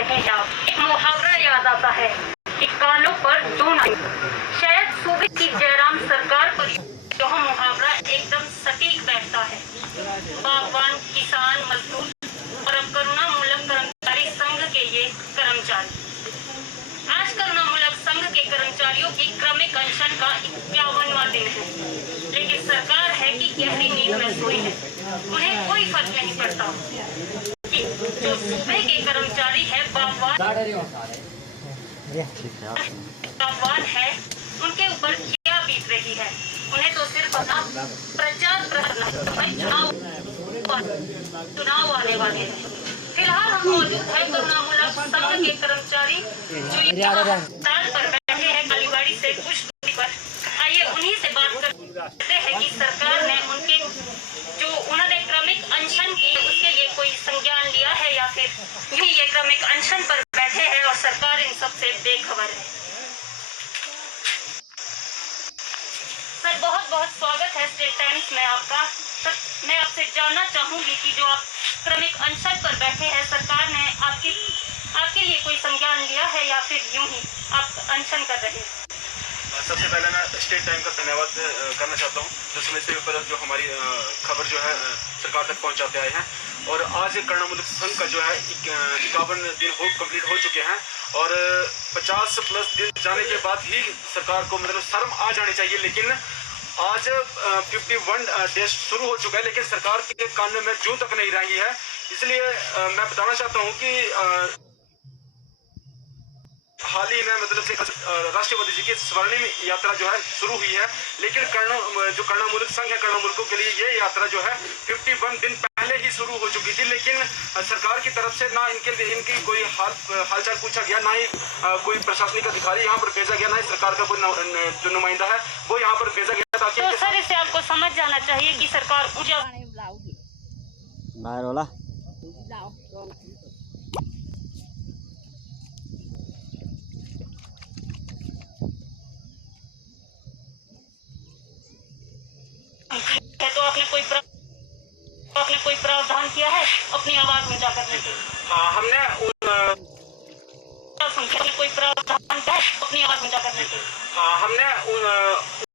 रहे हैं आप। एक मुहावरा याद आता है कि कानों पर दो नाई। शायद सूबे की जयराम सरकार पर यह मुहावरा एकदम सटीक बैठता है। बागवान, किसान, मजदूर और करुणामूलक कर्मचारी संघ के ये कर्मचारी आज करुणामूलक संघ के कर्मचारियों की क्रमिक अनशन का 51वां दिन है, लेकिन सरकार है कि गहरी नींद में सोई है। उन्हें कोई फर्क नहीं पड़ता कि जो सूबे के कर्मचारी है बागवान है, उनके ऊपर क्या बीत रही है। उन्हें तो सिर्फ अपना प्रचार चुनाव आने वाले हैं। फिलहाल हम मौजूद है करुणामूलक संघ के कर्मचारी जो यहाँ हड़ताल पर बैठे हैं कालीबाड़ी से कुछ दूरी पर। आइए उन्हीं से बात करते हैं कि सरकार ने उनके जो उन्होंने क्रमिक अनशन की उसके लिए कोई संज्ञान लिया है या फिर यूं ही ये क्रमिक अनशन पर बैठे हैं और सरकार इन सब से बेखबर है। सर, बहुत बहुत स्वागत है स्टेट टाइम्स में आपका। सर, मैं आपसे जानना चाहूंगी कि जो आप क्रमिक अनशन पर बैठे हैं, सरकार ने आपके लिए कोई संज्ञान लिया है या फिर यूं ही आप अनशन कर रहे हैं? सबसे पहले मैं स्टेट टाइम का धन्यवाद करना चाहता हूं जो समय से ऊपर जो हमारी खबर जो है सरकार तक पहुंचाते आए हैं। और आज करुणामूलक संघ का जो है 51 दिन कंप्लीट हो चुके हैं और 50+ दिन जाने के बाद ही सरकार को मतलब शर्म आ जानी चाहिए। लेकिन आज 51 डेज शुरू हो चुका है लेकिन सरकार के कान में जूं तक नहीं रेंगी है। इसलिए मैं बताना चाहता हूं कि हाल ही में मतलब राष्ट्रपति जी की स्वर्णिम यात्रा जो है शुरू हुई है, लेकिन जो करुणामूलक संघ है करुणामूलकों के लिए ये यात्रा जो है 51 दिन पहले ही शुरू हो चुकी थी। लेकिन सरकार की तरफ से ना इनकी कोई हालचाल पूछा गया, ना ही कोई प्रशासनिक अधिकारी यहाँ पर भेजा गया, ना ही सरकार का कोई जो नुमाइंदा है वो यहाँ पर भेजा गया ताकि तो सर इससे आपको समझ जाना चाहिए कि सरकार तो आपने कोई प्रावधान किया है अपनी आवाज ऊंचा करने के लिए? हाँ, हमने कोई प्रावधान किया है अपनी आवाज ऊंचा करने के लिए? हाँ, हमने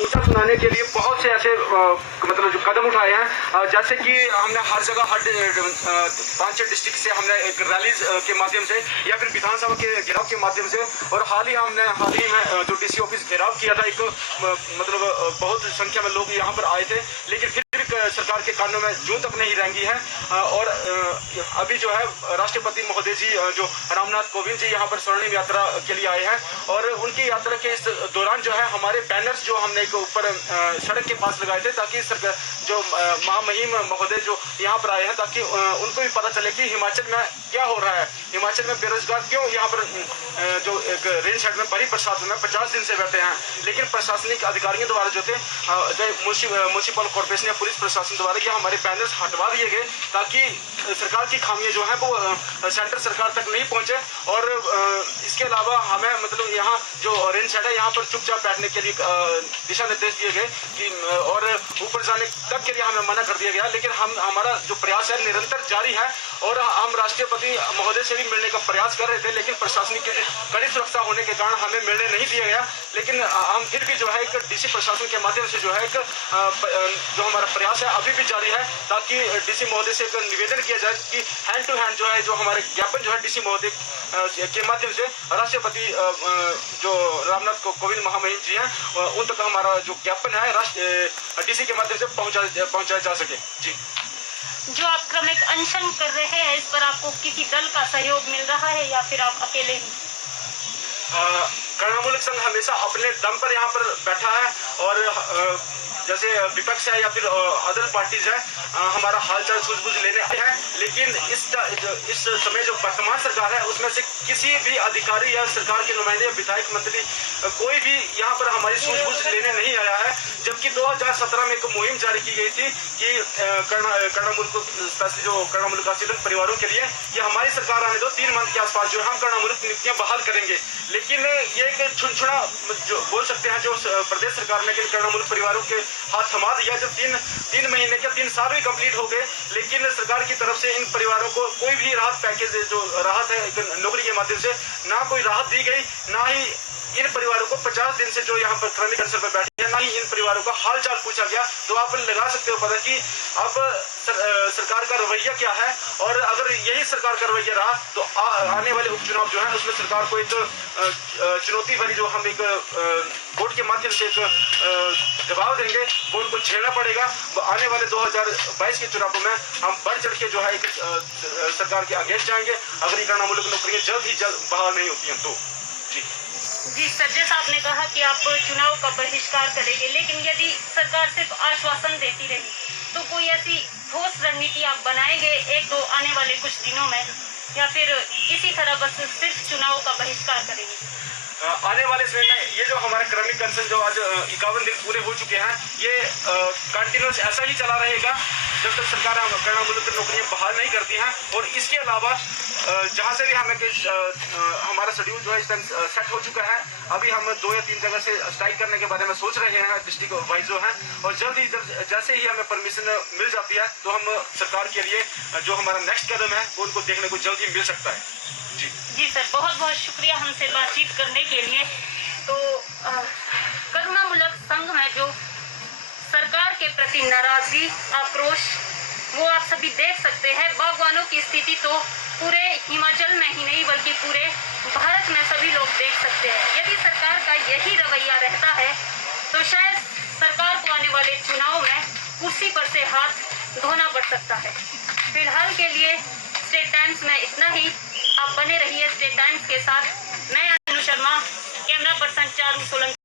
ऊंचा सुनाने के लिए बहुत से ऐसे मतलब जो कदम उठाए हैं, जैसे कि हमने हर जगह हर 5-6 डिस्ट्रिक्ट से हमने एक रैलीज के माध्यम से या फिर विधानसभा के घेराव के माध्यम से, और हाल ही में जो डीसी ऑफिस घेराव किया था। एक मतलब बहुत संख्या में लोग यहाँ पर आए थे, लेकिन फिर सरकार के कानों में जूं तक नहीं रेंगी है। और अभी जो है राष्ट्रपति महोदय जी जो रामनाथ कोविंद जी यहाँ पर स्वर्णिम यात्रा के लिए आए हैं और उनकी यात्रा के इस दौरान जो है हमारे बैनर्स जो हमने एक ऊपर सड़क के पास लगाए थे ताकि जो महामहिम महोदय जो यहाँ पर आए हैं ताकि उनको भी पता चले कि हिमाचल में क्या हो रहा है, हिमाचल में बेरोजगार क्यों यहाँ पर जो एक रेन शेड में बड़ी बरसात में 50 दिन से बैठे हैं। लेकिन प्रशासनिक अधिकारियों द्वारा जो थे म्युनिसिपल कॉर्पोरेशन या पुलिस प्रशासन द्वारा ये हमारे बैनर्स हटवा दिए गए ताकि सरकार की खामियां जो है वो सेंटर सरकार तक नहीं पहुंचे। और इसके अलावा हमें मतलब यहाँ जो रेन शेड है यहाँ पर चुपचाप बैठने के लिए दिशा निर्देश दिए गए कि और ऊपर जाने तक के लिए हमें मना कर दिया गया। लेकिन हमारा जो प्रयास है निरंतर जारी है और हम राष्ट्रपति महोदय से भी मिलने का प्रयास कर रहे थे, लेकिन प्रशासनिक की कड़ी सुरक्षा होने के कारण हमें मिलने नहीं दिया गया। लेकिन हम फिर भी जो है एक डीसी प्रशासन के माध्यम से जो है एक जो हमारा प्रयास है अभी भी जारी है ताकि डीसी महोदय से एक निवेदन किया जाए कि हैंड टू हैंड जो है जो हमारे ज्ञापन जो है डीसी महोदय के माध्यम से राष्ट्रपति जो रामनाथ कोविंद महामहिम जी हैं उन तक हमारा जो ज्ञापन है डीसी के माध्यम से पहुंचाया जा सके। जी, जो आप क्रमिक अनशन कर रहे हैं इस पर आपको किसी दल का सहयोग मिल रहा है या फिर आप अकेले ही? करुणामूलक संघ हमेशा अपने दम पर यहाँ पर बैठा है और जैसे विपक्ष है या फिर अदर पार्टीज है हमारा हालचाल सूझबूझ लेने आए हैं। लेकिन इस समय जो वर्तमान सरकार है उसमें से किसी भी अधिकारी या सरकार के नुमाइंदे या विधायक मंत्री कोई भी यहाँ पर हमारी सूझबूझ लेने नहीं आया है। जबकि 2017 में एक मुहिम जारी की गई थी कि जो करुणामूलक आश्रित परिवारों के लिए कि हमारी सरकार आने दो 3 मंथ के आसपास जो हम करुणामूलक नियुक्तियां बहाल करेंगे। लेकिन ये एक छुनछुना जो बोल सकते हैं जो प्रदेश सरकार ने करुणामूलक परिवारों के हाथ थमा दिया। जब तीन महीने के 3 साल भी कंप्लीट हो गए, लेकिन सरकार की तरफ से इन परिवारों को कोई भी राहत पैकेज, जो राहत है नौकरी के माध्यम से, ना कोई राहत दी गई, ना ही इन परिवारों को 50 दिन से जो यहाँ पर क्रमिक अनशन पर बैठे हैं, ना ही इन परिवारों का हाल चाल पूछा गया। तो आप लगा सकते हो पता कि अब सरकार का रवैया क्या है, और अगर यही सरकार का रवैया रहा तो आने वाले उपचुनाव जो है उसमें सरकार को एक चुनौती भरी, जो हम एक वोट के माध्यम से एक दबाव देंगे, वो उनको झेलना पड़ेगा। आने वाले 2022 के चुनावों में हम बढ़ चढ़ के जो है एक सरकार के अगेंस्ट जाएंगे, अगर ये गणनामूलक नौकरियां जल्द ही जल्द बहाल नहीं होती हैं तो। जी सर, जैसा आपने कहा कि आप चुनाव का बहिष्कार करेंगे, लेकिन यदि सरकार सिर्फ आश्वासन देती रही तो कोई ऐसी ठोस रणनीति आप बनाएंगे 1-2 आने वाले कुछ दिनों में, या फिर इसी तरह बस सिर्फ चुनाव का बहिष्कार करेंगे? आने वाले समय में ये जो हमारा क्रमिक अनशन जो आज 51 दिन पूरे हो चुके हैं, ये कंटिन्यूस ऐसा ही चला रहेगा जब तक सरकार गणनामूलक नौकरियां बहाल नहीं करती हैं। और इसके अलावा जहां से भी हमें हमारा शेड्यूल जो है इस टाइम सेट हो चुका है, अभी हम 2 या 3 जगह से स्ट्राइक करने के बारे में सोच रहे हैं डिस्ट्रिक्ट वाइज जो है, और जल्द ही जैसे ही हमें परमिशन मिल जाती है तो हम सरकार के लिए जो हमारा नेक्स्ट कदम है वो उनको देखने को जल्द ही मिल सकता है। जी सर, बहुत बहुत शुक्रिया हमसे बातचीत करने के लिए। तो करुणामूलक संघ में जो सरकार के प्रति नाराजगी, आक्रोश, वो आप सभी देख सकते हैं। बागवानों की स्थिति तो पूरे हिमाचल में ही नहीं बल्कि पूरे भारत में सभी लोग देख सकते हैं। यदि सरकार का यही रवैया रहता है तो शायद सरकार को आने वाले चुनाव में कुर्सी पर से हाथ धोना पड़ सकता है। फिलहाल के लिए स्टेट टाइम्स में इतना ही। आप बने रहिए स्टेट टाइम्स के साथ। मैं अनु शर्मा, कैमरा पर्सन चारू सोलंकी।